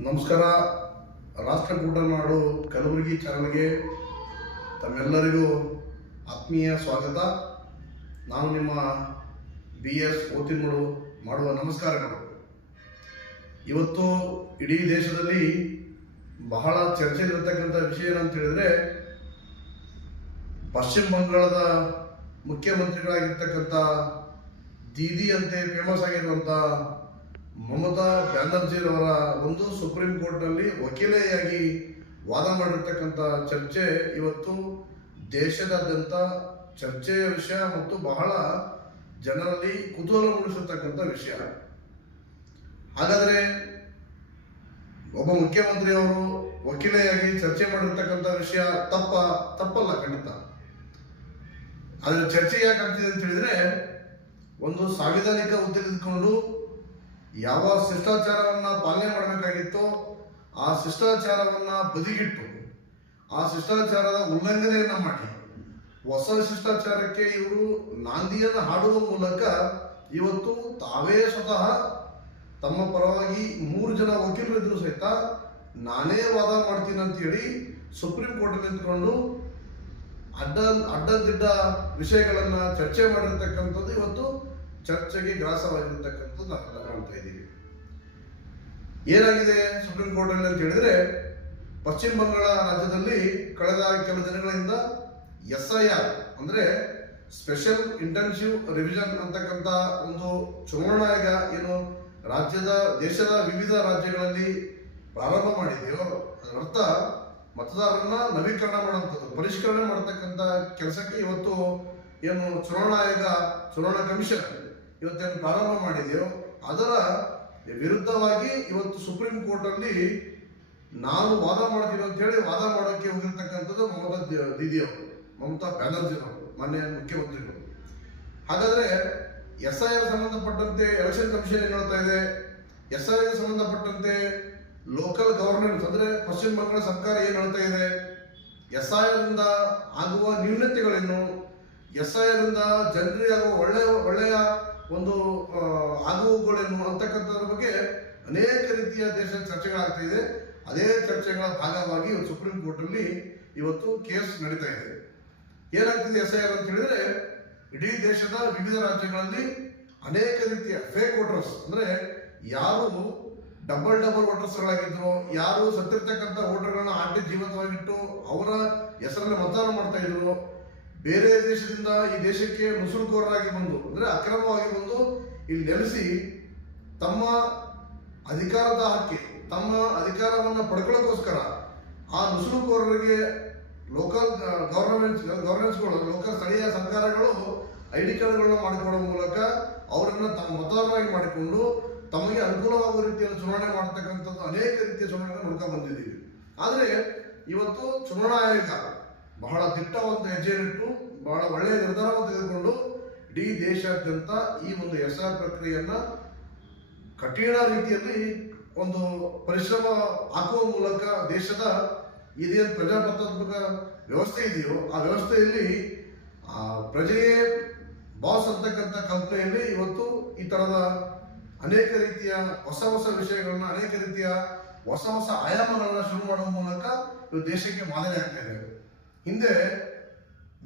ನಮಸ್ಕಾರ. ರಾಷ್ಟ್ರಕೂಟ ನಾಡು ಕಲಬುರಗಿ ಚಾನಲ್ಗೆ ತಮ್ಮೆಲ್ಲರಿಗೂ ಆತ್ಮೀಯ ಸ್ವಾಗತ. ನಾನು ನಿಮ್ಮ BS ಓತಿನ್ಮಡು ಮಾಡುವ ನಮಸ್ಕಾರಗಳು. ಇವತ್ತು ಇಡೀ ದೇಶದಲ್ಲಿ ಬಹಳ ಚರ್ಚೆಯಲ್ಲಿರ್ತಕ್ಕಂಥ ವಿಷಯ ಏನಂತ ಹೇಳಿದರೆ, ಪಶ್ಚಿಮ ಬಂಗಾಳದ ಮುಖ್ಯಮಂತ್ರಿಗಳಾಗಿರ್ತಕ್ಕಂಥ ದೀದಿ ಅಂತೆ ಫೇಮಸ್ ಆಗಿರುವಂಥ ಮಮತಾ ಬ್ಯಾನರ್ಜಿರವರ ಒಂದು ಸುಪ್ರೀಂ ಕೋರ್ಟ್ನಲ್ಲಿ ವಕೀಲೆಯಾಗಿ ವಾದ ಮಾಡಿರ್ತಕ್ಕಂಥ ಚರ್ಚೆ ಇವತ್ತು ದೇಶದಾದ್ಯಂತ ಚರ್ಚೆಯ ವಿಷಯ ಮತ್ತು ಬಹಳ ಜನರಲ್ಲಿ ಕುತೂಹಲ ಮೂಡಿಸಿರ್ತಕ್ಕಂಥ ವಿಷಯ. ಹಾಗಾದರೆ ಒಬ್ಬ ಮುಖ್ಯಮಂತ್ರಿಯವರು ವಕೀಲೆಯಾಗಿ ಚರ್ಚೆ ಮಾಡಿರ್ತಕ್ಕಂಥ ವಿಷಯ ತಪ್ಪಲ್ಲ ಖಂಡಿತ. ಆದರೆ ಚರ್ಚೆ ಯಾಕಾಗ್ತಿದೆ ಅಂತ ಹೇಳಿದ್ರೆ, ಒಂದು ಸಾಂವಿಧಾನಿಕ ಹುದ್ದೆ ಇದ್ಕೊಂಡು ಯಾವ ಶಿಷ್ಟಾಚಾರವನ್ನು ಪಾಲನೆ ಮಾಡಬೇಕಾಗಿತ್ತೋ ಆ ಶಿಷ್ಟಾಚಾರವನ್ನು ಬದಿಗಿಟ್ಟು ಆ ಶಿಷ್ಟಾಚಾರದ ಉಲ್ಲಂಘನೆಯನ್ನು ಮಾಡಿ ಹೊಸ ಶಿಷ್ಟಾಚಾರಕ್ಕೆ ಇವರು ನಾಂದಿಯನ್ನು ಹಾಡುವ ಮೂಲಕ ಇವತ್ತು ತಾವೇ ಸ್ವತಃ ತಮ್ಮ ಪರವಾಗಿ 3 ಜನ ವಕೀಲರು ಇದ್ರು ಸಹಿತ ನಾನೇ ವಾದ ಮಾಡ್ತೀನಿ ಅಂತೇಳಿ ಸುಪ್ರೀಂ ಕೋರ್ಟ್ ನಿಂತ್ಕೊಂಡು ಅಡ್ಡದಿಡ್ಡ ವಿಷಯಗಳನ್ನು ಚರ್ಚೆ ಮಾಡಿರ್ತಕ್ಕಂಥದ್ದು ಇವತ್ತು ಚರ್ಚೆಗೆ ಗ್ರಾಸವಾಗಿರ್ತಕ್ಕಂಥದ್ದು ನಾವು ಕಾಣ್ತಾ ಇದ್ದೀವಿ. ಏನಾಗಿದೆ ಸುಪ್ರೀಂ ಕೋರ್ಟಲ್ಲಿ ಅಂತ ಹೇಳಿದ್ರೆ, ಪಶ್ಚಿಮ ಬಂಗಾಳ ರಾಜ್ಯದಲ್ಲಿ ಕಳೆದ ಕೆಲವು ದಿನಗಳಿಂದ SIR ಅಂದ್ರೆ ಸ್ಪೆಷಲ್ ಇಂಟೆನ್ಸಿವ್ ರಿವಿಷನ್ ಅಂತಕ್ಕಂಥ ಒಂದು ಚುನಾವಣಾ ಆಯೋಗ ಏನು ದೇಶದ ವಿವಿಧ ರಾಜ್ಯಗಳಲ್ಲಿ ಪ್ರಾರಂಭ ಮಾಡಿದೆಯೋ, ಅದರರ್ಥ ಮತದಾರರನ್ನ ನವೀಕರಣ ಮಾಡುವಂಥದ್ದು, ಪರಿಷ್ಕರಣೆ ಮಾಡತಕ್ಕಂಥ ಕೆಲಸಕ್ಕೆ ಇವತ್ತು ಏನು ಚುನಾವಣಾ ಆಯೋಗ, ಚುನಾವಣಾ ಕಮಿಷನ್ ಇವತ್ತೇನು ಪ್ರಾರಂಭ ಮಾಡಿದೆಯೋ ಅದರ ವಿರುದ್ಧವಾಗಿ ಇವತ್ತು ಸುಪ್ರೀಂ ಕೋರ್ಟಲ್ಲಿ ನಾನು ವಾದ ಮಾಡ್ತೀನಿ ಅಂತ ಹೇಳಿ ವಾದ ಮಾಡೋಕ್ಕೆ ಹೋಗಿರ್ತಕ್ಕಂಥದ್ದು ಮಮತಾ ಬ್ಯಾನರ್ಜಿ ಅವರು, ಮಾನ್ಯ ಮುಖ್ಯಮಂತ್ರಿಗಳು. ಹಾಗಾದ್ರೆ SIR ಸಂಬಂಧಪಟ್ಟಂತೆ ಎಲೆಕ್ಷನ್ ಕಮಿಷನ್ ಏನ್ ಹೇಳ್ತಾ ಇದೆ, SIR ಸಂಬಂಧಪಟ್ಟಂತೆ ಲೋಕಲ್ ಗವರ್ನೆನ್ಸ್ ಅಂದ್ರೆ ಪಶ್ಚಿಮ ಬಂಗಾಳ ಸರ್ಕಾರ ಏನ್ ಹೇಳ್ತಾ ಇದೆ, SIR ಇಂದ ಆಗುವ ನ್ಯೂನತೆಗಳೇನು, SIR ಇಂದ ಜನರಿಗೆ ಆಗುವ ಒಳ್ಳೆಯ ಒಂದು ಆಗುವುಗಳೇನು ಅಂತಕ್ಕಂಥದ್ರ ಬಗ್ಗೆ ಅನೇಕ ರೀತಿಯ ದೇಶದ ಚರ್ಚೆಗಳಾಗ್ತಾ ಇದೆ. ಅದೇ ಚರ್ಚೆಗಳ ಭಾಗವಾಗಿ ಇವತ್ತು ಸುಪ್ರೀಂ ಕೋರ್ಟಲ್ಲಿ ಇವತ್ತು ಕೇಸ್ ನಡೀತಾ ಇದೆ. ಏನಾಗ್ತಿದೆ SIR ಅಂತ ಹೇಳಿದ್ರೆ, ಇಡೀ ದೇಶದ ವಿವಿಧ ರಾಜ್ಯಗಳಲ್ಲಿ ಅನೇಕ ರೀತಿಯ ಫೇಕ್ ವೋಟರ್ಸ್ ಅಂದ್ರೆ ಯಾರು ಡಬಲ್ ವೋಟರ್ಸ್ಗಳಾಗಿದ್ರು, ಯಾರು ಸತ್ತಿರ್ತಕ್ಕಂಥ ವೋಟರ್ಗಳನ್ನ ಆಟಿ ಜೀವಂತವಾಗಿಟ್ಟು ಅವರ ಹೆಸರನ್ನು ಮತದಾನ ಮಾಡ್ತಾ ಇದ್ರು, ಬೇರೆ ದೇಶದಿಂದ ಈ ದೇಶಕ್ಕೆ ನುಸುಳುಕೋರರಾಗಿ ಬಂದು ಅಂದ್ರೆ ಅಕ್ರಮವಾಗಿ ಬಂದು ಇಲ್ಲಿ ನೆಲೆಸಿ ತಮ್ಮ ಅಧಿಕಾರದ ಹಕ್ಕಿ, ತಮ್ಮ ಅಧಿಕಾರವನ್ನು ಪಡ್ಕೊಳ್ಳೋಕ್ಕೋಸ್ಕರ ಆ ನುಸುಳುಕೋರರಿಗೆ ಲೋಕಲ್ ಗವರ್ನೆನ್ಸ್ಗಳು, ಲೋಕಲ್ ಸ್ಥಳೀಯ ಸರ್ಕಾರಗಳು ID ಕಾರ್ಡ್ಗಳನ್ನ ಮಾಡಿಕೊಳ್ಳುವ ಮೂಲಕ ಅವರನ್ನ ತಮ್ಮ ಮತದಾರರಾಗಿ ಮಾಡಿಕೊಂಡು ತಮಗೆ ಅನುಕೂಲವಾಗುವ ರೀತಿಯಲ್ಲಿ ಚುನಾವಣೆ ಮಾಡತಕ್ಕಂಥದ್ದು ಅನೇಕ ರೀತಿಯ ಚುನಾವಣೆ ನೋಡ್ಕೊಂಡು ಬಂದಿದ್ದೀವಿ. ಆದರೆ ಇವತ್ತು ಚುನಾವಣಾ ಆಯೋಗ ಬಹಳ ದಿಟ್ಟವಾದ ಹೆಜ್ಜೆಯಿಟ್ಟು ಬಹಳ ಒಳ್ಳೆಯ ನಿರ್ಧಾರವನ್ನು ತೆಗೆದುಕೊಂಡು ಇಡೀ ದೇಶಾದ್ಯಂತ ಈ ಒಂದು SIR ಪ್ರಕ್ರಿಯೆಯನ್ನ ಕಠಿಣ ರೀತಿಯಲ್ಲಿ ಒಂದು ಪರಿಶ್ರಮ ಹಾಕುವ ಮೂಲಕ ದೇಶದ ಇದೇನು ಪ್ರಜಾಪ್ರಭುತ್ವ ವ್ಯವಸ್ಥೆ ಇದೆಯೋ ಆ ವ್ಯವಸ್ಥೆಯಲ್ಲಿ ಪ್ರಜೆಯೇ ಬಾಸ್ ಅಂತಕ್ಕಂಥ ಕಲ್ಪನೆಯಲ್ಲಿ ಇವತ್ತು ಈ ತರದ ಅನೇಕ ರೀತಿಯ ಹೊಸ ವಿಷಯಗಳನ್ನ, ಅನೇಕ ರೀತಿಯ ಹೊಸ ಆಯಾಮಗಳನ್ನ ಶುರು ಮಾಡುವ ಮೂಲಕ ಇವು ದೇಶಕ್ಕೆ ಮಾದರಿ ಆಗ್ತಾ ಇದೆ. ಹಿಂದೆ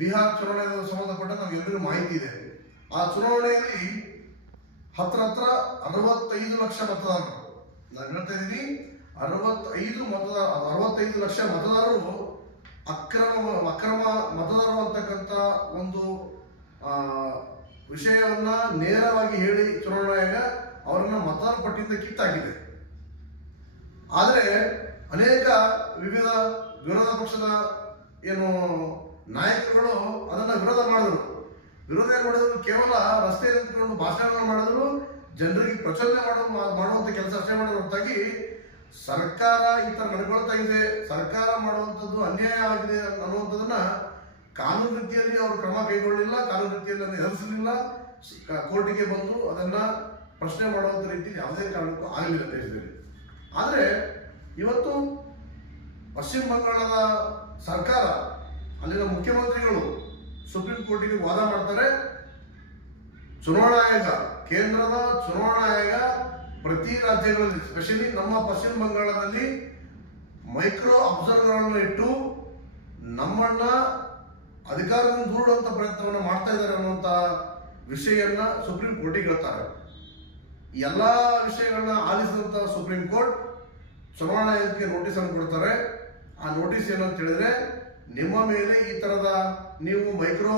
ಬಿಹಾರ್ ಚುನಾವಣೆ ಸಂಬಂಧಪಟ್ಟ ನಮ್ಗೆಲ್ಲರಿಗೂ ಮಾಹಿತಿ ಇದೆ. ಆ ಚುನಾವಣೆಯಲ್ಲಿ ಹತ್ರ 65 ಲಕ್ಷ ಮತದಾರರು, ನಾನು ಹೇಳ್ತಾ ಇದ್ದೀನಿ 65 ಲಕ್ಷ ಮತದಾರರು ಅಕ್ರಮ ಮತದಾರರು ಅಂತಕ್ಕಂಥ ಒಂದು ವಿಷಯವನ್ನ ನೇರವಾಗಿ ಹೇಳಿ ಚುನಾವಣಾ ಆಯೋಗ ಅವರನ್ನ ಮತದಾರ ಪಟ್ಟಿಯಿಂದ ಕಿತ್ತಾಗಿದೆ. ಆದರೆ ಅನೇಕ ವಿವಿಧ ವಿರೋಧ ಪಕ್ಷದ ಏನು ನಾಯಕರುಗಳು ಅದನ್ನ ವಿರೋಧ ಮಾಡಿದ್ರು. ಕೇವಲ ರಸ್ತೆ ನಿಂತ್ಕೊಂಡು ಭಾಷಣಗಳನ್ನು ಮಾಡಿದ್ರು, ಜನರಿಗೆ ಪ್ರಚೋದನೆ ಮಾಡುವಂತ ಕೆಲಸ ಅಷ್ಟೇ ಮಾಡಿದ ಹೊರತಾಗಿ ಸರ್ಕಾರ ಈ ತರ ನಡ್ಕೊಳ್ತಾ ಇದೆ, ಸರ್ಕಾರ ಮಾಡುವಂಥದ್ದು ಅನ್ಯಾಯ ಆಗಿದೆ ಅನ್ನುವಂಥದ್ದನ್ನ ಕಾನೂನು ರೀತಿಯಲ್ಲಿ ಅವರು ಕ್ರಮ ಕೈಗೊಳ್ಳಿಲ್ಲ, ಕಾನೂನು ರೀತಿಯಲ್ಲಿ ಅದನ್ನು ಎದುರಿಸಲಿಲ್ಲ, ಕೋರ್ಟಿಗೆ ಬಂದು ಅದನ್ನ ಪ್ರಶ್ನೆ ಮಾಡುವಂಥ ರೀತಿಯಲ್ಲಿ ಯಾವುದೇ ಕಾರಣಕ್ಕೂ ಆಗಲಿಲ್ಲ ದೇಶದಲ್ಲಿ. ಆದರೆ ಇವತ್ತು ಪಶ್ಚಿಮ ಬಂಗಾಳದ ಸರ್ಕಾರ, ಅಲ್ಲಿನ ಮುಖ್ಯಮಂತ್ರಿಗಳು ಸುಪ್ರೀಂ ಕೋರ್ಟಿಗೆ ವಾದ ಮಾಡ್ತಾರೆ. ಚುನಾವಣಾ ಆಯೋಗ, ಕೇಂದ್ರದ ಚುನಾವಣಾ ಆಯೋಗ ಪ್ರತಿ ರಾಜ್ಯಗಳಲ್ಲಿ ಸ್ಪೆಷಲಿ ನಮ್ಮ ಪಶ್ಚಿಮ ಬಂಗಾಳದಲ್ಲಿ ಮೈಕ್ರೋ ಅಬ್ಸರ್ವರ್ಗಳನ್ನು ಇಟ್ಟು ನಮ್ಮನ್ನ ಅಧಿಕಾರದಿಂದ ದೂಡುವಂತ ಪ್ರಯತ್ನವನ್ನು ಮಾಡ್ತಾ ಇದ್ದಾರೆ ಅನ್ನುವಂತ ವಿಷಯವನ್ನ ಸುಪ್ರೀಂ ಕೋರ್ಟಿಗೆ ಹೇಳ್ತಾರೆ. ಎಲ್ಲಾ ವಿಷಯಗಳನ್ನ ಆಲಿಸಿದಂತ ಸುಪ್ರೀಂ ಕೋರ್ಟ್ ಚುನಾವಣಾ ಆಯೋಗಕ್ಕೆ ನೋಟಿಸ್ ಅನ್ನು ಕೊಡ್ತಾರೆ. ಆ ನೋಟಿಸ್ ಏನಂತ ಹೇಳಿದ್ರೆ, ನಿಮ್ಮ ಮೇಲೆ ಈ ತರದ ನೀವು ಮೈಕ್ರೋ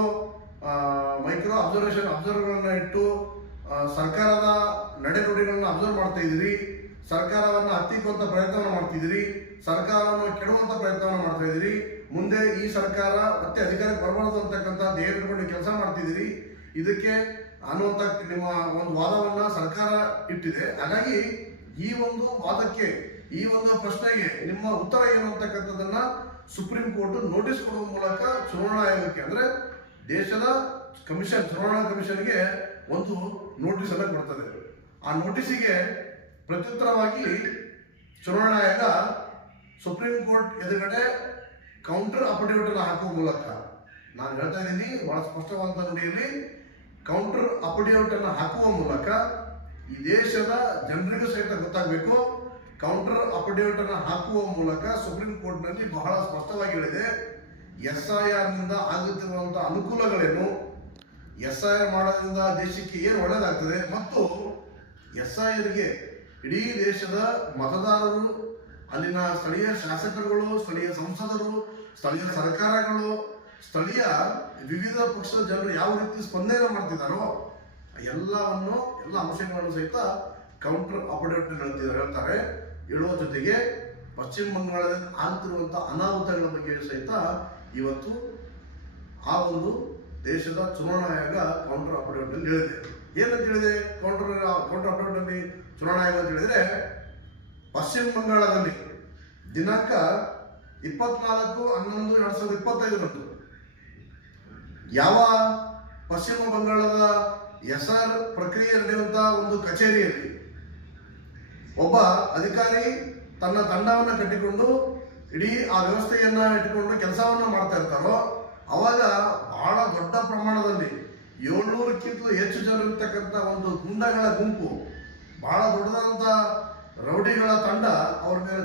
ಅಬ್ಸರ್ವರ್ಗಳನ್ನ ಇಟ್ಟು ಸರ್ಕಾರದ ನಡೆನುಡಿಗಳನ್ನ ಅಬ್ಸರ್ವ್ ಮಾಡ್ತಾ ಇದ್ದೀರಿ, ಸರ್ಕಾರವನ್ನ ಹತ್ತಿಕ್ಕುವಂತ ಪ್ರಯತ್ನವನ್ನು ಮಾಡ್ತಿದ್ದೀರಿ, ಸರ್ಕಾರವನ್ನು ಕೆಡುವಂತ ಪ್ರಯತ್ನವನ್ನು ಮಾಡ್ತಾ ಇದ್ದೀರಿ, ಮುಂದೆ ಈ ಸರ್ಕಾರ ಮತ್ತೆ ಅಧಿಕಾರಕ್ಕೆ ಬರಬಾರದು ಅಂತಕ್ಕಂಥ ಧ್ಯೇಯ ಇಟ್ಕೊಂಡು ಕೆಲಸ ಮಾಡ್ತಿದ್ದೀರಿ, ಇದಕ್ಕೆ ಅನ್ನುವಂಥ ನಿಮ್ಮ ಒಂದು ವಾದವನ್ನ ಸರ್ಕಾರ ಇಟ್ಟಿದೆ. ಹಾಗಾಗಿ ಈ ಒಂದು ವಾದಕ್ಕೆ, ಈ ಒಂದು ಪ್ರಶ್ನೆಗೆ ನಿಮ್ಮ ಉತ್ತರ ಏನು ಅಂತಕ್ಕಂಥದ್ದನ್ನ ಸುಪ್ರೀಂ ಕೋರ್ಟ್ ನೋಟಿಸ್ ಕೊಡುವ ಮೂಲಕ ಚುನಾವಣಾ ಆಯೋಗಕ್ಕೆ, ಅಂದ್ರೆ ದೇಶದ ಚುನಾವಣಾ ಕಮಿಷನ್ಗೆ ಒಂದು ನೋಟಿಸ್ ಅನ್ನು ಕೊಡ್ತದೆ. ಆ ನೋಟಿಸಿಗೆ ಪ್ರತ್ಯುತ್ತರವಾಗಿ ಚುನಾವಣಾ ಆಯೋಗ ಸುಪ್ರೀಂ ಕೋರ್ಟ್ ಎದುರುಗಡೆ ಕೌಂಟರ್ ಅಫಿಡವಿಟ್ ಅನ್ನು ಹಾಕುವ ಮೂಲಕ, ನಾನು ಹೇಳ್ತಾ ಇದ್ದೀನಿ ಬಹಳ ಸ್ಪಷ್ಟವಾದ ನುಡಿಯಲ್ಲಿ, ಕೌಂಟರ್ ಅಫಿಡವಿಟ್ ಅನ್ನು ಹಾಕುವ ಮೂಲಕ ಈ ದೇಶದ ಜನರಿಗೂ ಸಹಿತ ಗೊತ್ತಾಗಬೇಕು. ಕೌಂಟರ್ ಅಫಿಡವಿಟ್ ಅನ್ನು ಹಾಕುವ ಮೂಲಕ ಸುಪ್ರೀಂ ಕೋರ್ಟ್ ನಲ್ಲಿ ಬಹಳ ಸ್ಪಷ್ಟವಾಗಿ ಹೇಳಿದೆ, SIR ನಿಂದ ಆಗುತ್ತಿರುವಂತಹ ಅನುಕೂಲಗಳೇನು, SIR ಮಾಡೋದ್ರಿಂದ ದೇಶಕ್ಕೆ ಏನು ಒಳ್ಳೆಯದಾಗ್ತದೆ, ಮತ್ತು SIR ಗೆ ಇಡೀ ದೇಶದ ಮತದಾರರು, ಅಲ್ಲಿನ ಸ್ಥಳೀಯ ಶಾಸಕರುಗಳು, ಸ್ಥಳೀಯ ಸಂಸದರು, ಸ್ಥಳೀಯ ಸರ್ಕಾರಗಳು, ಸ್ಥಳೀಯ ವಿವಿಧ ಪಕ್ಷದ ಜನರು ಯಾವ ರೀತಿ ಸ್ಪಂದನೆ ಮಾಡ್ತಿದ್ದಾರೋ ಎಲ್ಲ ಅಂಶಗಳನ್ನು ಸಹಿತ ಕೌಂಟರ್ ಅಫಿಡವಿಟ್ ಹೇಳ್ತಾರೆ. ಹೇಳುವ ಜೊತೆಗೆ ಪಶ್ಚಿಮ ಬಂಗಾಳದಲ್ಲಿ ಆಗ್ತಿರುವಂತಹ ಅನಾಹುತಗಳ ಬಗ್ಗೆ ಸಹಿತ ಇವತ್ತು ಆ ಒಂದು ದೇಶದ ಚುನಾವಣಾ ಆಯೋಗ ಕೌಂಟರ್ ಅಫಿಡವಿಟ್ ಅಲ್ಲಿ ಹೇಳಿದೆ. ಏನಂತ ಹೇಳಿದೆ ಕೌಂಟರ್ ಅಫಿಡವಿಟ್ ಅಲ್ಲಿ ಚುನಾವಣಾ ಆಯೋಗ ಅಂತ ಹೇಳಿದ್ರೆ, ಪಶ್ಚಿಮ ಬಂಗಾಳದಲ್ಲಿ ದಿನಾಂಕ 24/11/2025 ಯಾವ ಪಶ್ಚಿಮ ಬಂಗಾಳದ SR ಪ್ರಕ್ರಿಯೆ ನಡೆಯುವಂತಹ ಒಂದು ಕಚೇರಿಯಲ್ಲಿ ಒಬ್ಬ ಅಧಿಕಾರಿ ತನ್ನ ತಂಡವನ್ನು ಕಟ್ಟಿಕೊಂಡು ಇಡೀ ಆ ವ್ಯವಸ್ಥೆಯನ್ನ ಇಟ್ಟುಕೊಂಡು ಕೆಲಸವನ್ನ ಮಾಡ್ತಾ ಇರ್ತಾರೋ, ಅವಾಗ ಬಹಳ ದೊಡ್ಡ ಪ್ರಮಾಣದಲ್ಲಿ 700ಕ್ಕಿಂತಲೂ ಹೆಚ್ಚು ಜನರಿರ್ತಕ್ಕಂಥ ಒಂದು ಗುಂಡಗಳ ಗುಂಪು, ಬಹಳ ದೊಡ್ಡದಾದಂಥ ರೌಡಿಗಳ ತಂಡ ಅವ್ರ ಮೇಲೆ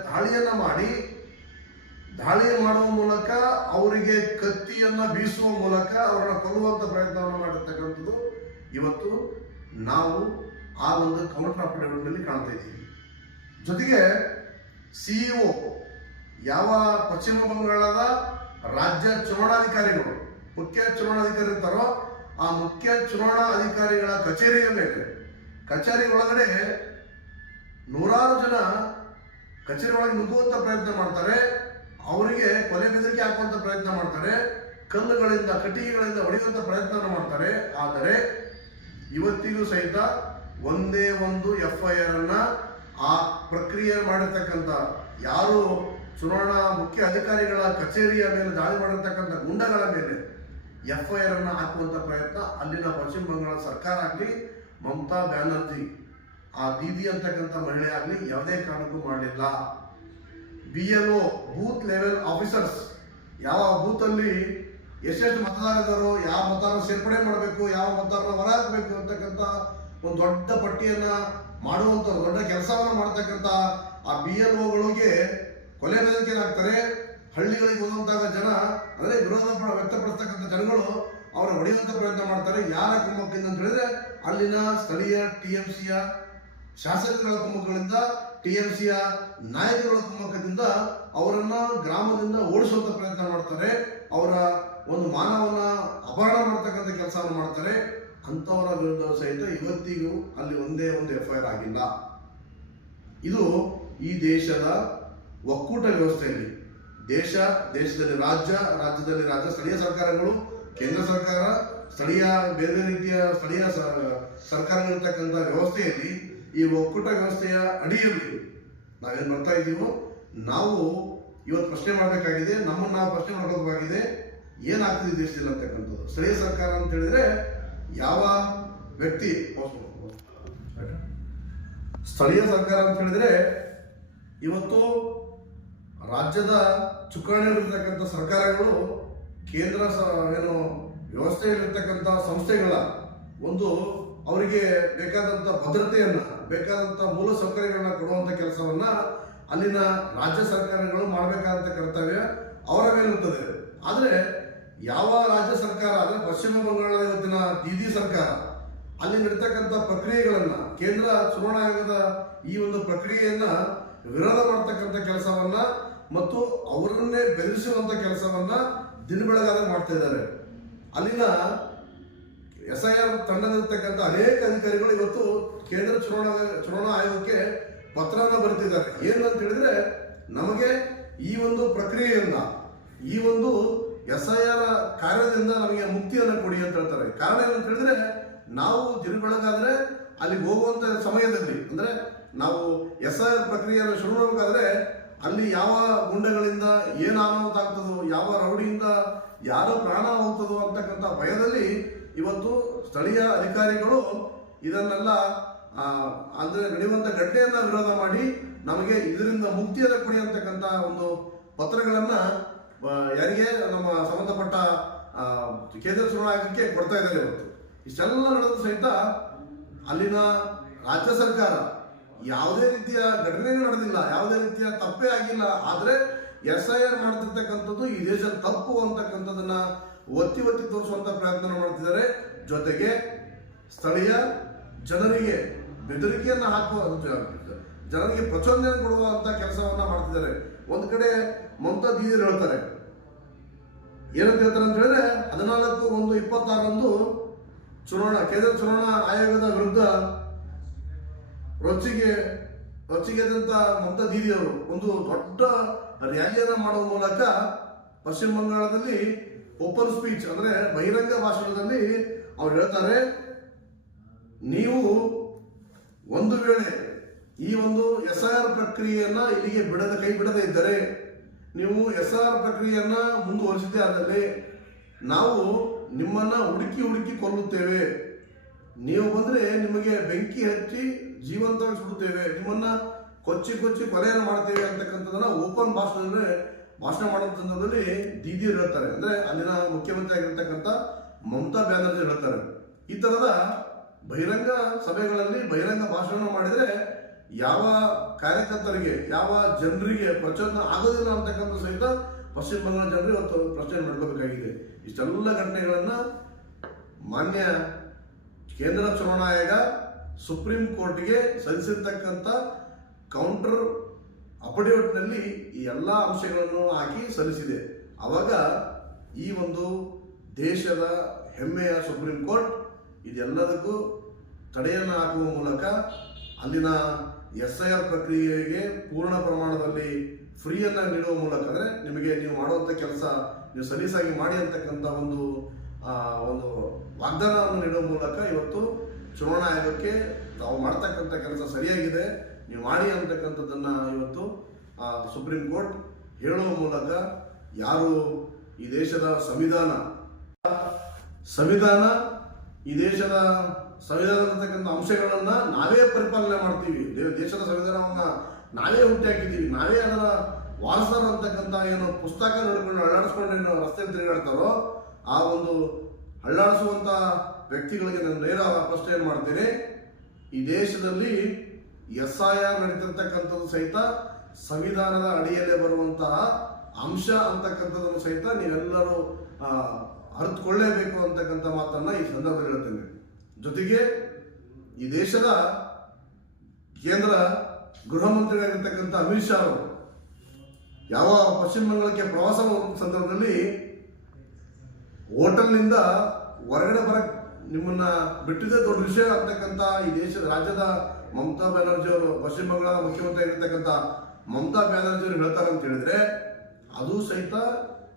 ದಾಳಿ ಮಾಡುವ ಮೂಲಕ ಅವರಿಗೆ ಕತ್ತಿಯನ್ನ ಬೀಸುವ ಮೂಲಕ ಅವರನ್ನ ಕೊಲ್ಲುವಂತ ಪ್ರಯತ್ನವನ್ನು ಮಾಡಿರ್ತಕ್ಕಂಥದ್ದು ಇವತ್ತು ನಾವು ಆ ಒಂದು ಕೌಂಟರ್ ಅಫಿಡವಿಟ್ ನಲ್ಲಿ ಕಾಣ್ತಾ ಇದ್ದೀವಿ. ಜೊತೆಗೆ CEO ಯಾವ ಪಶ್ಚಿಮ ಬಂಗಾಳದ ರಾಜ್ಯ ಚುನಾವಣಾಧಿಕಾರಿಗಳು, ಮುಖ್ಯ ಚುನಾವಣಾಧಿಕಾರಿ ಇರ್ತಾರೋ, ಆ ಮುಖ್ಯ ಚುನಾವಣಾ ಅಧಿಕಾರಿಗಳ ಕಚೇರಿಯ ಮೇಲೆ, ಕಚೇರಿ ಒಳಗಡೆ ನೂರಾರು ಜನ ಕಚೇರಿ ಒಳಗೆ ನುಗ್ಗುವಂತ ಪ್ರಯತ್ನ ಮಾಡ್ತಾರೆ, ಅವರಿಗೆ ಕೊಲೆ ಬೆದರಿಕೆ ಹಾಕುವಂತ ಪ್ರಯತ್ನ ಮಾಡ್ತಾರೆ, ಕಲ್ಲುಗಳಿಂದ ಕಟ್ಟಿಗೆಗಳಿಂದ ಹೊಡೆಯುವಂತ ಪ್ರಯತ್ನ ಮಾಡ್ತಾರೆ. ಆದರೆ ಇವತ್ತಿಗೂ ಸಹಿತ ಒಂದೇ ಒಂದು FIR ಅನ್ನ ಆ ಪ್ರಕ್ರಿಯೆ ಮಾಡಿರ್ತಕ್ಕಂಥ ಯಾರು ಚುನಾವಣಾ ಮುಖ್ಯ ಅಧಿಕಾರಿಗಳ ಕಚೇರಿಯ ಮೇಲೆ ದಾಳಿ ಮಾಡಿರ್ತಕ್ಕಂಥ ಗುಂಡಗಳ ಮೇಲೆ FIR ಅನ್ನ ಹಾಕುವಂತ ಪ್ರಯತ್ನ ಅಲ್ಲಿನ ಪಶ್ಚಿಮ ಬಂಗಾಳ ಸರ್ಕಾರ ಆಗಲಿ, ಮಮತಾ ಬ್ಯಾನರ್ಜಿ ಆ ದೀದಿ ಅಂತಕ್ಕಂಥ ಮಹಿಳೆ ಆಗಲಿ ಯಾವುದೇ ಕಾರಣಕ್ಕೂ ಮಾಡಲಿಲ್ಲ. BLO ಬೂತ್ ಲೆವೆಲ್ ಆಫೀಸರ್ಸ್ ಯಾವ ಬೂತ್ ಅಲ್ಲಿ ಎಷ್ಟೆಷ್ಟು ಮತದಾರರು, ಯಾವ ಮತದಾರ ಸೇರ್ಪಡೆ ಮಾಡಬೇಕು, ಯಾವ ಮತದಾರನ ಹೊರ ಹಾಕಬೇಕು ಅಂತಕ್ಕಂಥ ಒಂದು ದೊಡ್ಡ ಪಟ್ಟಿಯನ್ನ ಮಾಡುವಂತ ದೊಡ್ಡ ಕೆಲಸವನ್ನ ಮಾಡ್ತಕ್ಕಂಥ ಆ BLOಗಳಿಗೆ ಕೊಲೆ ಬೆದರಿಕೆ ಹಾಕ್ತಾರೆ. ಹಳ್ಳಿಗಳಿಗೆ ಹೋದಂತಹ ಜನ, ಅಂದ್ರೆ ವಿರೋಧ ವ್ಯಕ್ತಪಡಿಸ್ತಕ್ಕಂಥ ಜನಗಳು ಅವರ ಹೊಡೆಯುವಂತ ಪ್ರಯತ್ನ ಮಾಡ್ತಾರೆ. ಯಾರ ಕುಮ್ಮಕ್ಕಿಂದ ಅಂತ ಹೇಳಿದ್ರೆ ಅಲ್ಲಿನ ಸ್ಥಳೀಯ TMCಯ ಶಾಸಕಗಳ ಕುಮ್ಮಕ್ಕಗಳಿಂದ, TMCಯ ನಾಯಕಗಳ ಕುಮ್ಮಕ್ಕದಿಂದ ಅವರನ್ನ ಗ್ರಾಮದಿಂದ ಓಡಿಸುವಂತ ಪ್ರಯತ್ನ ಮಾಡ್ತಾರೆ. ಅವರ ಒಂದು ಮಾನವನ್ನ ಅಪಹರಣ ಮಾಡ್ತಕ್ಕಂಥ ಕೆಲಸವನ್ನು ಮಾಡ್ತಾರೆ. ಅಂಥವರ ವಿರುದ್ಧ ಸಹಿತ ಇವತ್ತಿಗೂ ಅಲ್ಲಿ ಒಂದೇ ಒಂದು FIR ಆಗಿಲ್ಲ. ಇದು ಈ ದೇಶದ ಒಕ್ಕೂಟ ವ್ಯವಸ್ಥೆಯಲ್ಲಿ ದೇಶದಲ್ಲಿ ರಾಜ್ಯದಲ್ಲಿ ಸ್ಥಳೀಯ ಸರ್ಕಾರಗಳು, ಕೇಂದ್ರ ಸರ್ಕಾರ, ಸ್ಥಳೀಯ ಬೇರೆ ರೀತಿಯ ಸ್ಥಳೀಯ ಸರ್ಕಾರಗಳಿರ್ತಕ್ಕಂಥ ವ್ಯವಸ್ಥೆಯಲ್ಲಿ ಈ ಒಕ್ಕೂಟ ವ್ಯವಸ್ಥೆಯ ಅಡಿಯಲ್ಲಿ ನಾವೇನು ಬರ್ತಾ ಇದ್ದೀವೋ, ನಾವು ಇವತ್ತು ಪ್ರಶ್ನೆ ಮಾಡಬೇಕಾಗಿದೆ, ನಮ್ಮನ್ನು ನಾವು ಪ್ರಶ್ನೆ ಮಾಡಬೇಕಾಗಿದೆ, ಏನಾಗ್ತಿದೆ ದೇಶದಲ್ಲಿ ಅಂತಕ್ಕಂಥದ್ದು. ಸ್ಥಳೀಯ ಸರ್ಕಾರ ಅಂತ ಹೇಳಿದ್ರೆ ಯಾವ ವ್ಯಕ್ತಿ, ಸ್ಥಳೀಯ ಸರ್ಕಾರ ಅಂತ ಹೇಳಿದ್ರೆ ಇವತ್ತು ರಾಜ್ಯದ ಚುಕ್ಕಾಣಿಯಲ್ಲಿರ್ತಕ್ಕಂಥ ಸರ್ಕಾರಗಳು ಕೇಂದ್ರ ಏನು ವ್ಯವಸ್ಥೆಯಲ್ಲಿರ್ತಕ್ಕಂಥ ಸಂಸ್ಥೆಗಳ ಒಂದು ಅವರಿಗೆ ಬೇಕಾದಂಥ ಭದ್ರತೆಯನ್ನ ಬೇಕಾದಂತ ಮೂಲ ಸೌಕರ್ಯಗಳನ್ನ ಕೊಡುವಂತ ಕೆಲಸವನ್ನ ಅಲ್ಲಿನ ರಾಜ್ಯ ಸರ್ಕಾರಗಳು ಮಾಡಬೇಕಾದಂತ ಕರ್ತವ್ಯ ಅವರ ಮೇಲಿರುತ್ತದೆ. ಆದ್ರೆ ಯಾವ ರಾಜ್ಯ ಸರ್ಕಾರ ಅಂದ್ರೆ ಪಶ್ಚಿಮ ಬಂಗಾಳದ ಇವತ್ತಿನ ದೀದಿ ಸರ್ಕಾರ ಅಲ್ಲಿ ನಡೀತಕ್ಕಂಥ ಪ್ರಕ್ರಿಯೆಗಳನ್ನ ಕೇಂದ್ರ ಚುನಾವಣಾ ಆಯೋಗದ ಈ ಒಂದು ಪ್ರಕ್ರಿಯೆಯನ್ನ ವಿರೋಧ ಮಾಡತಕ್ಕಂಥ ಕೆಲಸವನ್ನ ಮತ್ತು ಅವರನ್ನೇ ಬೆದರಿಸುವಂತ ಕೆಲಸವನ್ನ ದಿನ ಬೆಳಗಾದ ಮಾಡ್ತಾ ಇದ್ದಾರೆ. ಅಲ್ಲಿನ SIR ತಂಡದಲ್ಲಿರ್ತಕ್ಕಂಥ ಅನೇಕ ಅಧಿಕಾರಿಗಳು ಇವತ್ತು ಕೇಂದ್ರ ಚುನಾವಣಾ ಆಯೋಗಕ್ಕೆ ಪತ್ರವನ್ನು ಬರೆದಿದ್ದಾರೆ. ಏನು ಅಂತ ಹೇಳಿದ್ರೆ, ನಮಗೆ ಈ ಒಂದು ಪ್ರಕ್ರಿಯೆಯಿಂದ ಈ ಒಂದು SIR ಕಾರ್ಯದಿಂದ ನಮಗೆ ಮುಕ್ತಿಯನ್ನು ಕೊಡಿ ಅಂತ ಹೇಳ್ತಾರೆ. ಕಾರಣ ಏನಂತ ಹೇಳಿದ್ರೆ, ನಾವು ದಿನ ಬೆಳಗಾದ್ರೆ ಅಲ್ಲಿ ಹೋಗುವಂತ ಸಮಯದಲ್ಲಿ ಅಂದ್ರೆ ನಾವು SIR ಪ್ರಕ್ರಿಯೆಯನ್ನು ಶುರು ಮಾಡಬೇಕಾದ್ರೆ ಅಲ್ಲಿ ಯಾವ ಗುಂಡಗಳಿಂದ ಏನು ಅನಾಹುತ ಆಗ್ತದೋ, ಯಾವ ರೌಡಿಯಿಂದ ಯಾರು ಪ್ರಾಣ ಹೋಗ್ತದೋ ಅಂತಕ್ಕಂಥ ಭಯದಲ್ಲಿ ಇವತ್ತು ಸ್ಥಳೀಯ ಅಧಿಕಾರಿಗಳು ಇದನ್ನೆಲ್ಲ ಅಂದ್ರೆ ನಡೆಯುವಂತ ಘಟನೆಯನ್ನ ವಿರೋಧ ಮಾಡಿ ನಮಗೆ ಇದರಿಂದ ಮುಕ್ತಿಯನ್ನು ಕೊಡಿ ಅಂತಕ್ಕಂಥ ಒಂದು ಪತ್ರಗಳನ್ನ ಯಾರಿಗೆ ನಮ್ಮ ಸಂಬಂಧಪಟ್ಟ ಕೇಂದ್ರ ಚುನಾವಣಾ ಆಯೋಗಕ್ಕೆ ಕೊಡ್ತಾ ಇದ್ದಾರೆ. ಇವತ್ತು ಇಷ್ಟೆಲ್ಲ ನಡೆದ ಸಹಿತ ಅಲ್ಲಿನ ರಾಜ್ಯ ಸರ್ಕಾರ ಯಾವುದೇ ರೀತಿಯ ಘಟನೆ ನಡೆದಿಲ್ಲ, ಯಾವುದೇ ರೀತಿಯ ತಪ್ಪೇ ಆಗಿಲ್ಲ. ಆದ್ರೆ SIR ಮಾಡ್ತಿರ್ತಕ್ಕಂಥದ್ದು ಈ ದೇಶದ ತಪ್ಪು ಅಂತಕ್ಕಂಥದನ್ನ ಒತ್ತಿ ಒತ್ತಿ ತೋರಿಸುವಂತ ಪ್ರಯತ್ನ ಮಾಡ್ತಿದ್ದಾರೆ. ಜೊತೆಗೆ ಸ್ಥಳೀಯ ಜನರಿಗೆ ಬೆದರಿಕೆಯನ್ನ ಹಾಕುವ, ಜನರಿಗೆ ಪ್ರಚೋದನೆ ಕೊಡುವಂತ ಕೆಲಸವನ್ನ ಮಾಡ್ತಿದ್ದಾರೆ. ಒಂದ್ ಕಡೆ ಮಮತಾ ದೀದಿಯರು ಹೇಳ್ತಾರೆ, ಏನಂತ ಹೇಳ್ತಾರೆ ಅಂತ ಹೇಳಿದ್ರೆ, 14/1/26 ಕೇಂದ್ರ ಚುನಾವಣಾ ಆಯೋಗದ ವಿರುದ್ಧ ರೊಚ್ಚಿಗೆದಂತ ಮಮತಾ ದೀದಿಯವರು ಒಂದು ದೊಡ್ಡ ರ್ಯಾಲಿಯನ್ನ ಮಾಡುವ ಮೂಲಕ ಪಶ್ಚಿಮ ಬಂಗಾಳದಲ್ಲಿ ಓಪನ್ ಸ್ಪೀಚ್ ಅಂದ್ರೆ ಬಹಿರಂಗ ಭಾಷಣದಲ್ಲಿ ಅವ್ರು ಹೇಳ್ತಾರೆ, ನೀವು ಒಂದು ವೇಳೆ ಈ ಒಂದು SIR ಪ್ರಕ್ರಿಯೆಯನ್ನ ಇಲ್ಲಿಗೆ ಕೈ ಬಿಡದೇ ಇದ್ದರೆ, ನೀವು SIR ಪ್ರಕ್ರಿಯೆಯನ್ನ ಮುಂದುವರಿಸಿದ್ದೇ ಆದಲ್ಲಿ ನಾವು ನಿಮ್ಮನ್ನ ಹುಡುಕಿ ಕೊಲ್ಲುತ್ತೇವೆ, ನೀವು ಬಂದ್ರೆ ನಿಮಗೆ ಬೆಂಕಿ ಹಚ್ಚಿ ಜೀವಂತವಾಗಿ ಸುಡುತ್ತೇವೆ, ನಿಮ್ಮನ್ನ ಕೊಚ್ಚಿ ಕೊಲೆಯನ್ನು ಮಾಡ್ತೇವೆ ಅಂತಕ್ಕಂಥದನ್ನ ಓಪನ್ ಭಾಷಣ ಮಾಡೋ ಸಂದರ್ಭದಲ್ಲಿ ದೀದಿಯರು ಹೇಳ್ತಾರೆ. ಅಂದ್ರೆ ಅಲ್ಲಿನ ಮುಖ್ಯಮಂತ್ರಿ ಆಗಿರ್ತಕ್ಕಂಥ ಮಮತಾ ಬ್ಯಾನರ್ಜಿ ಹೇಳ್ತಾರೆ. ಈ ತರದ ಬಹಿರಂಗ ಸಭೆಗಳಲ್ಲಿ ಬಹಿರಂಗ ಭಾಷಣ ಮಾಡಿದ್ರೆ ಯಾವ ಕಾರ್ಯಕರ್ತರಿಗೆ, ಯಾವ ಜನರಿಗೆ ಪ್ರಚೋದನೆ ಆಗೋದಿಲ್ಲ ಅಂತಕ್ಕಂಥ ಸಹಿತ ಪಶ್ಚಿಮ ಬಂಗಾಳ ಜನರು ಇವತ್ತು ಪ್ರಶ್ನೆ ಮಾಡ್ಕೋಬೇಕಾಗಿದೆ. ಇಷ್ಟೆಲ್ಲ ಘಟನೆಗಳನ್ನ ಮಾನ್ಯ ಕೇಂದ್ರ ಚುನಾವಣಾ ಆಯೋಗ ಸುಪ್ರೀಂ ಕೋರ್ಟ್ಗೆ ಸಲ್ಲಿಸಿರ್ತಕ್ಕಂಥ ಕೌಂಟರ್ ಅಫಿಡವಿಟ್ನಲ್ಲಿ ಈ ಎಲ್ಲ ಅಂಶಗಳನ್ನು ಹಾಕಿ ಸಲ್ಲಿಸಿದೆ. ಅವಾಗ ಈ ಒಂದು ದೇಶದ ಹೆಮ್ಮೆಯ ಸುಪ್ರೀಂ ಕೋರ್ಟ್ ಇದೆಲ್ಲದಕ್ಕೂ ತಡೆಯನ್ನು ಹಾಕುವ ಮೂಲಕ ಅಲ್ಲಿನ SIR ಪ್ರಕ್ರಿಯೆಗೆ ಪೂರ್ಣ ಪ್ರಮಾಣದಲ್ಲಿ ಫ್ರೀಯನ್ನ ನೀಡುವ ಮೂಲಕ, ಅಂದ್ರೆ ನಿಮಗೆ ನೀವು ಮಾಡುವಂತ ಕೆಲಸ ನೀವು ಸಲೀಸಾಗಿ ಮಾಡಿ ಅಂತಕ್ಕಂಥ ಒಂದು ವಾಗ್ದಾನವನ್ನು ನೀಡುವ ಮೂಲಕ ಇವತ್ತು ಚುನಾವಣಾ ಆಯೋಗಕ್ಕೆ ತಾವು ಮಾಡ್ತಕ್ಕಂಥ ಕೆಲಸ ಸರಿಯಾಗಿದೆ, ನೀವು ಮಾಡಿ ಅಂತಕ್ಕಂಥದ್ದನ್ನ ಇವತ್ತು ಸುಪ್ರೀಂ ಕೋರ್ಟ್ ಹೇಳುವ ಮೂಲಕ, ಯಾರು ಈ ದೇಶದ ಸಂವಿಧಾನ ಈ ದೇಶದ ಸಂವಿಧಾನದತಕ್ಕಂಥ ಅಂಶಗಳನ್ನ ನಾವೇ ಪರಿಪಾಲನೆ ಮಾಡ್ತೀವಿ, ದೇಶದ ಸಂವಿಧಾನವನ್ನ ನಾವೇ ಹುಟ್ಟಿ ಹಾಕಿದ್ದೀವಿ, ನಾವೇ ಅದರ ವಾರಸರು ಅಂತಕ್ಕಂಥ ಏನು ಪುಸ್ತಕ ನೋಡ್ಕೊಂಡು ಅಳ್ಳಾಡಿಸ್ಕೊಂಡು ಏನು ರಸ್ತೆ ತಿರುಗಾಡ್ತಾರೋ ಆ ಒಂದು ಅಳ್ಳಾಡಿಸುವಂತ ವ್ಯಕ್ತಿಗಳಿಗೆ ನಾನು ನೇರ ಪ್ರಶ್ನೆ ಮಾಡ್ತೇನೆ. ಈ ದೇಶದಲ್ಲಿ SIR ನಡೀತಿರ್ತಕ್ಕಂಥದ್ದು ಸಹಿತ ಸಂವಿಧಾನದ ಅಡಿಯಲ್ಲೇ ಬರುವಂತಹ ಅಂಶ ಅಂತಕ್ಕಂಥದ್ದನ್ನು ಸಹಿತ ನೀವೆಲ್ಲರೂ ಅರಿತುಕೊಳ್ಳೇಬೇಕು ಅಂತಕ್ಕಂಥ ಮಾತನ್ನ ಈ ಸಂದರ್ಭದಲ್ಲಿ ಹೇಳ್ತೇನೆ. ಜೊತೆಗೆ ಈ ದೇಶದ ಕೇಂದ್ರ ಗೃಹ ಮಂತ್ರಿಯಾಗಿರ್ತಕ್ಕಂಥ ಅಮಿತ್ ಶಾ ಅವರು ಯಾವ ಪಶ್ಚಿಮ ಬಂಗಾಳಕ್ಕೆ ಪ್ರವಾಸ ಮಾಡುವ ಸಂದರ್ಭದಲ್ಲಿ ಹೋಟೆಲ್ನಿಂದ ಹೊರಗಡೆ ಬರಕ್ ನಿಮ್ಮನ್ನ ಬಿಟ್ಟಿದ್ದೇ ದೊಡ್ಡ ವಿಷಯ ಆಗ್ತಕ್ಕಂಥ ಈ ರಾಜ್ಯದ ಮಮತಾ ಬ್ಯಾನರ್ಜಿ ಅವರು, ಪಶ್ಚಿಮ ಬಂಗಾಳದ ಮುಖ್ಯಮಂತ್ರಿ ಆಗಿರ್ತಕ್ಕಂಥ ಮಮತಾ ಬ್ಯಾನರ್ಜಿ ಅವರು ಹೇಳ್ತಾರೆ ಅಂತ ಹೇಳಿದ್ರೆ, ಅದು ಸಹಿತ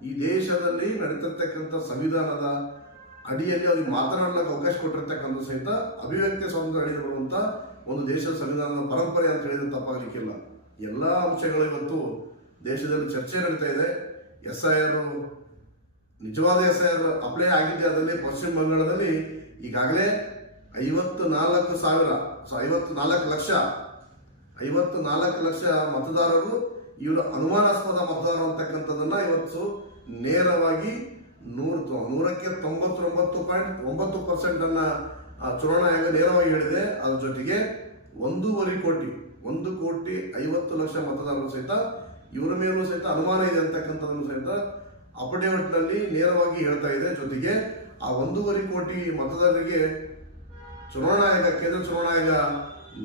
ಈ ದೇಶದಲ್ಲಿ ನಡೀತಿರ್ತಕ್ಕಂಥ ಸಂವಿಧಾನದ ಅಡಿಯಲ್ಲಿ ಅವ್ರಿಗೆ ಮಾತನಾಡಲಿಕ್ಕೆ ಅವಕಾಶ ಕೊಟ್ಟಿರ್ತಕ್ಕಂಥ ಸಹಿತ ಅಭಿವ್ಯಕ್ತಿ ಸ್ವಾತಂತ್ರ್ಯ ಅಡಿಯಲ್ಲಿ ಬರುವಂತ ಒಂದು ದೇಶದ ಸಂವಿಧಾನದ ಪರಂಪರೆ ಅಂತ ಹೇಳಿದ್ರೆ ತಪ್ಪಾಗಲಿಕ್ಕಿಲ್ಲ. ಎಲ್ಲಾ ಅಂಶಗಳು ಇವತ್ತು ದೇಶದಲ್ಲಿ ಚರ್ಚೆ ನಡೀತಾ ಇದೆ. SIR ನಿಜವಾದ SIR ಅಪ್ಲೈ ಆಗಿದ್ದೆ ಅದರಲ್ಲಿ ಪಶ್ಚಿಮ ಬಂಗಾಳದಲ್ಲಿ ಈಗಾಗಲೇ 54 ಲಕ್ಷ ಮತದಾರರು ಇವರು ಅನುಮಾನಾಸ್ಪದ ಮತದಾರರು ಅಂತಕ್ಕಂಥದ್ದನ್ನ ಇವತ್ತು ನೇರವಾಗಿ 100ಕ್ಕೆ 99.9% ಅನ್ನ ಚುನಾವಣಾ ಆಯೋಗ ನೇರವಾಗಿ ಹೇಳಿದೆ. ಅದ್ರ ಜೊತೆಗೆ 1,50,50,00,000 ಮತದಾರರು ಸಹಿತ ಇವರ ಮೇಲೂ ಸಹಿತ ಅನುಮಾನ ಇದೆ ಅಂತಕ್ಕಂಥದ್ದನ್ನು ಸಹಿತ ಅಫಿಡೇವಿಟ್ನಲ್ಲಿ ನೇರವಾಗಿ ಹೇಳ್ತಾ ಇದೆ. ಜೊತೆಗೆ ಆ 1,50,00,000 ಕೋಟಿ ಮತದಾರರಿಗೆ ಚುನಾವಣಾ ಆಯೋಗ, ಕೇಂದ್ರ ಚುನಾವಣಾ ಆಯೋಗ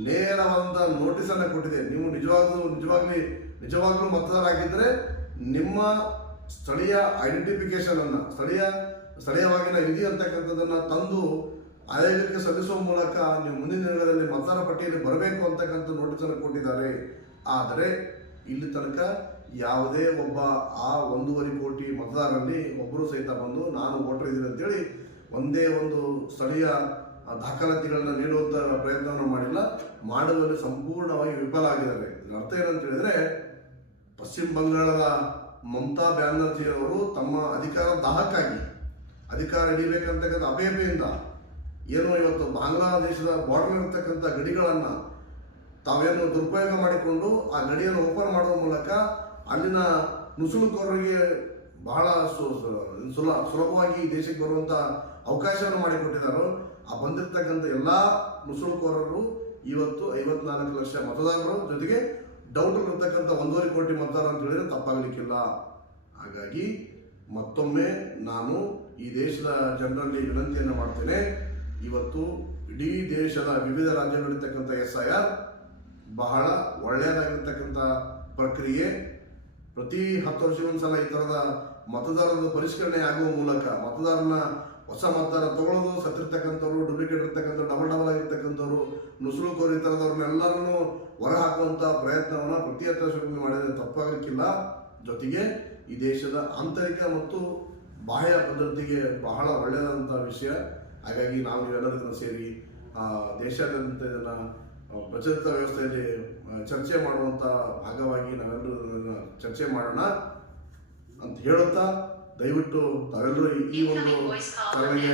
ನೇರವಾದ ನೋಟಿಸ್ ಅನ್ನ ಕೊಟ್ಟಿದೆ. ನೀವು ನಿಜವಾಗ್ಲೂ ಮತದಾರ ಆಗಿದ್ರೆ ನಿಮ್ಮ ಸ್ಥಳೀಯ ಐಡೆಂಟಿಫಿಕೇಶನ್ ಅನ್ನ ಸ್ಥಳೀಯವಾಗಿನ ನಿಧಿ ಅಂತಕ್ಕಂಥದ್ದನ್ನ ತಂದು ಆಯೋಗಕ್ಕೆ ಸಲ್ಲಿಸುವ ಮೂಲಕ ನೀವು ಮುಂದಿನ ದಿನಗಳಲ್ಲಿ ಮತದಾರ ಪಟ್ಟಿಯಲ್ಲಿ ಬರಬೇಕು ಅಂತಕ್ಕಂಥ ನೋಟಿಸ್ ಅನ್ನು ಕೊಟ್ಟಿದ್ದಾರೆ. ಆದರೆ ಇಲ್ಲಿ ತನಕ ಯಾವುದೇ ಒಬ್ಬ ಆ 1,50,00,000 ಕೋಟಿ ಮತದಾರರಲ್ಲಿ ಒಬ್ಬರು ಸಹಿತ ಬಂದು ನಾನು ವೋಟರ್ ಇದ್ದೀನಿ ಅಂತೇಳಿ ಒಂದೇ ಒಂದು ಸ್ಥಳೀಯ ದಾಖಲಾತಿಗಳನ್ನ ನೀಡುವಂತ ಪ್ರಯತ್ನವನ್ನು ಮಾಡಿಲ್ಲ. ಮಾಡುವಲ್ಲಿ ಸಂಪೂರ್ಣವಾಗಿ ವಿಫಲ ಆಗಿದ್ದಾರೆ. ಇದರ ಅರ್ಥ ಏನಂತ ಹೇಳಿದ್ರೆ, ಪಶ್ಚಿಮ ಬಂಗಾಳದ ಮಮತಾ ಬ್ಯಾನರ್ಜಿ ಅವರು ತಮ್ಮ ಅಧಿಕಾರ ದಾಹಕ್ಕಾಗಿ ಅಧಿಕಾರ ಹಿಡಿಬೇಕಂತಕ್ಕಂಥ ಅಪೇಕ್ಷೆಯಿಂದ ಏನು ಇವತ್ತು ಬಾಂಗ್ಲಾದೇಶದ ಬಾರ್ಡರ್ ಇರತಕ್ಕಂಥ ಗಡಿಗಳನ್ನ ತಾವೇನು ದುರುಪಯೋಗ ಮಾಡಿಕೊಂಡು ಆ ಗಡಿಯನ್ನು ಓಪನ್ ಮಾಡುವ ಮೂಲಕ ಅಲ್ಲಿನ ನುಸುಳುಕೋರರಿಗೆ ಬಹಳ ಸುಲಭವಾಗಿ ದೇಶಕ್ಕೆ ಬರುವಂತ ಅವಕಾಶವನ್ನು ಮಾಡಿಕೊಟ್ಟಿದ್ದಾರೋ ಆ ಬಂದಿರತಕ್ಕಂಥ ಎಲ್ಲಾ ನುಸುಳುಕೋರರು ಇವತ್ತು 54 ಲಕ್ಷ ಮತದಾರರು, ಜೊತೆಗೆ ಡೌಟ್ ಇರತಕ್ಕಂಥ 1,50,00,000 ಕೋಟಿ ಮತದಾರ ಅಂತ ಹೇಳಿದ್ರೆ ತಪ್ಪಾಗಲಿಕ್ಕಿಲ್ಲ. ಹಾಗಾಗಿ ಮತ್ತೊಮ್ಮೆ ನಾನು ಈ ದೇಶದ ಜನರಲ್ಲಿ ವಿನಂತಿಯನ್ನು ಮಾಡ್ತೇನೆ. ಇವತ್ತು ಇಡೀ ದೇಶದ ವಿವಿಧ ರಾಜ್ಯಗಳಿರ್ತಕ್ಕಂಥ SIR ಬಹಳ ಒಳ್ಳೆಯದಾಗಿರ್ತಕ್ಕಂಥ ಪ್ರಕ್ರಿಯೆ. ಪ್ರತಿ 10 ವರ್ಷಕ್ಕೊಂದ್ಸಲ ಈ ತರದ ಮತದಾರರ ಪರಿಷ್ಕರಣೆ ಆಗುವ ಮೂಲಕ ಹೊಸ ಮತದಾರ ತಗೊಳ್ಳೋದು, ಸತ್ತಿರ್ತಕ್ಕಂಥವ್ರು, ಡೂಪ್ಲಿಕೇಟ್ ಇರ್ತಕ್ಕಂಥವ್ರು, ಡಬಲ್ ಆಗಿರ್ತಕ್ಕಂಥವ್ರು, ನುಸುಳುಕೋರು ಈ ಥರದವ್ರನ್ನೆಲ್ಲರನ್ನು ಹೊರ ಹಾಕುವಂಥ ಪ್ರಯತ್ನವನ್ನು ಪ್ರತಿ 10 ವರ್ಷಕ್ಕೆ ಮಾಡಿದರೆ ತಪ್ಪಾಗಲಿಕ್ಕಿಲ್ಲ. ಜೊತೆಗೆ ಈ ದೇಶದ ಆಂತರಿಕ ಮತ್ತು ಬಾಹ್ಯ ಭದ್ರತೆಗೆ ಬಹಳ ಒಳ್ಳೆಯದಾದಂಥ ವಿಷಯ. ಹಾಗಾಗಿ ನಾವು ನೀವೆಲ್ಲರೂ ಇದನ್ನು ಸೇರಿ ದೇಶಾದ್ಯಂತ ಇದನ್ನು ಪ್ರಚಲಿತ ವ್ಯವಸ್ಥೆಯಲ್ಲಿ ಚರ್ಚೆ ಮಾಡುವಂಥ ಭಾಗವಾಗಿ ನಾವೆಲ್ಲರೂ ಇದನ್ನು ಚರ್ಚೆ ಮಾಡೋಣ ಅಂತ ಹೇಳುತ್ತಾ, ದಯವಿಟ್ಟು ತಾವೆಲ್ಲರೂ ಈ ಒಂದು ಚಾನಲ್ಗೆ,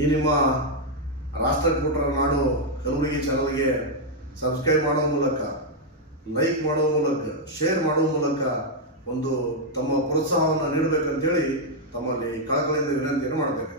ಈ ನಿಮ್ಮ ರಾಷ್ಟ್ರಕೂಟರ ನಾಡು ಕಲಬುರಗಿ ಚಾನಲ್ಗೆ ಸಬ್ಸ್ಕ್ರೈಬ್ ಮಾಡುವ ಮೂಲಕ, ಲೈಕ್ ಮಾಡುವ ಮೂಲಕ, ಶೇರ್ ಮಾಡುವ ಮೂಲಕ ಒಂದು ತಮ್ಮ ಪ್ರೋತ್ಸಾಹವನ್ನು ನೀಡಬೇಕಂತೇಳಿ ತಮ್ಮಲ್ಲಿ ಕಳಕಳಿಯಿಂದ ವಿನಂತಿಯನ್ನು ಮಾಡ್ತೇನೆ.